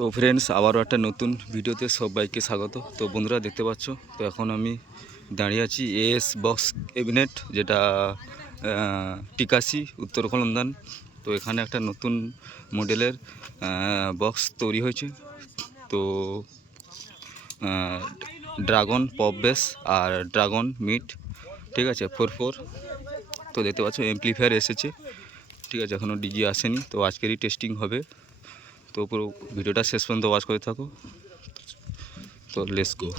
তো ফ্রেন্ডস, আবারও একটা নতুন ভিডিওতে সবাইকে স্বাগত। তো বন্ধুরা দেখতে পাচ্ছ, তো এখন আমি দাঁড়িয়ে আছি এএস বক্স ক্যাবিনেট, যেটা টিকাসি উত্তর কলন্দান। তো এখানে একটা নতুন মডেলের বক্স তৈরি হয়েছে। তো ড্রাগন পপ বেস আর ড্রাগন মিট, ঠিক আছে, 4/4। তো দেখতে পাচ্ছ অ্যাম্পলিফায়ার এসেছে, ঠিক আছে, এখনও ডিজি আসেনি। তো আজকেরই টেস্টিং হবে। তো পুরো ভিডিওটা শেষ পর্যন্ত ওয়াচ করে থাকো। তো লেটস গো।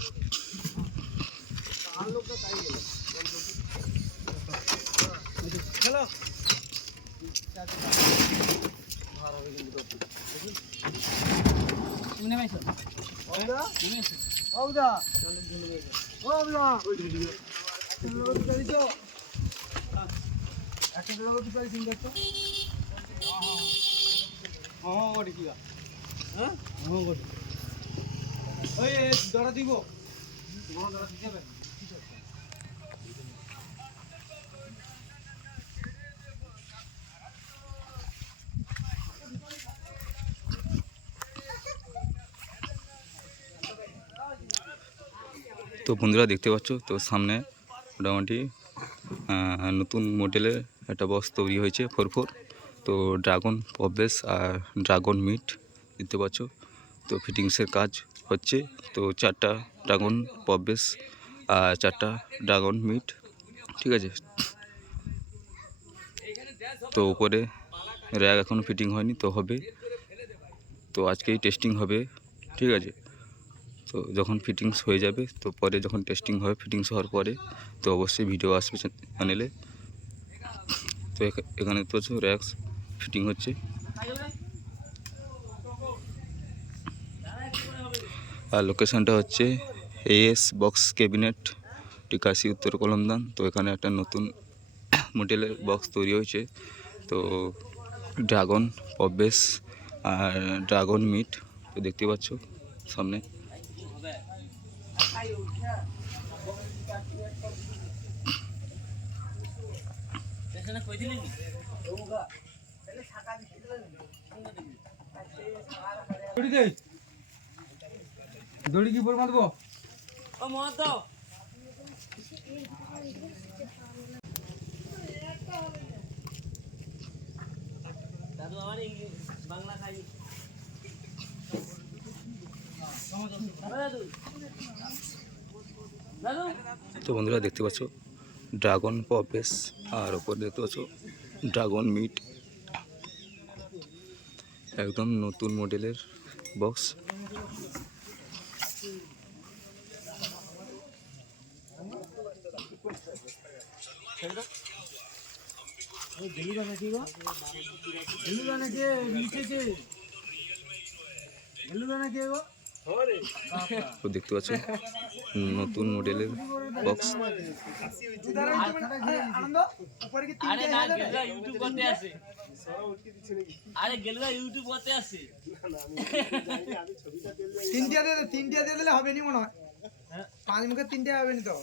তো বন্ধুরা দেখতে পাচ্ছ, তো সামনে মোটামুটি নতুন মডেলের একটা বক্স তৈরি হয়েছে 4/4। তো ড্রাগন পপবেস আর ড্রাগন মিট দেখতে পাচ্ছ। তো ফিটিংসের কাজ হচ্ছে। তো 4টা ড্রাগন পপবেস আর 4টা ড্রাগন মিট, ঠিক আছে। তো উপরে র্যাক এখনও ফিটিং হয়নি, তো হবে। তো আজকেই টেস্টিং হবে, ঠিক আছে। তো যখন ফিটিংস হয়ে যাবে, তো পরে যখন টেস্টিং হবে, ফিটিংস হওয়ার পরে তো অবশ্যই ভিডিও আসবে চ্যানেলে। তো এখানে তো র্যাক্স ফিটিং হচ্ছে। আর লোকেশানটা হচ্ছে এএস বক্স ক্যাবিনেট, টিকাসি উত্তর কলন্দান। তো এখানে একটা নতুন মডেলের বক্স তৈরি হয়েছে। তো ড্রাগন পপবেস আর ড্রাগন মিট, তো দেখতে পাচ্ছ সামনে। দড়ি কি পর মারবো? ও মত দাও। দাদু আমার ইংলিশ বাংলা খাই। দাদু দাদু। তো বন্ধুরা দেখতে পাচ্ছ ড্রাগন পপবেস, আর ওপর দেখতে পাচ্ছ ড্রাগন মিট, একদম নতুন মডেলের বক্স। তো দেখতে পাচ্ছ নতুন মডেলের বক্স। আরে না গেলুয়া ইউটিউব করতে আসে। আরে গেলুয়া ইউটিউব করতে আসে। তিনটা দিয়ে দিলে হবে নি মনে হয়। 5 মুখে 3টা হবে নি তো।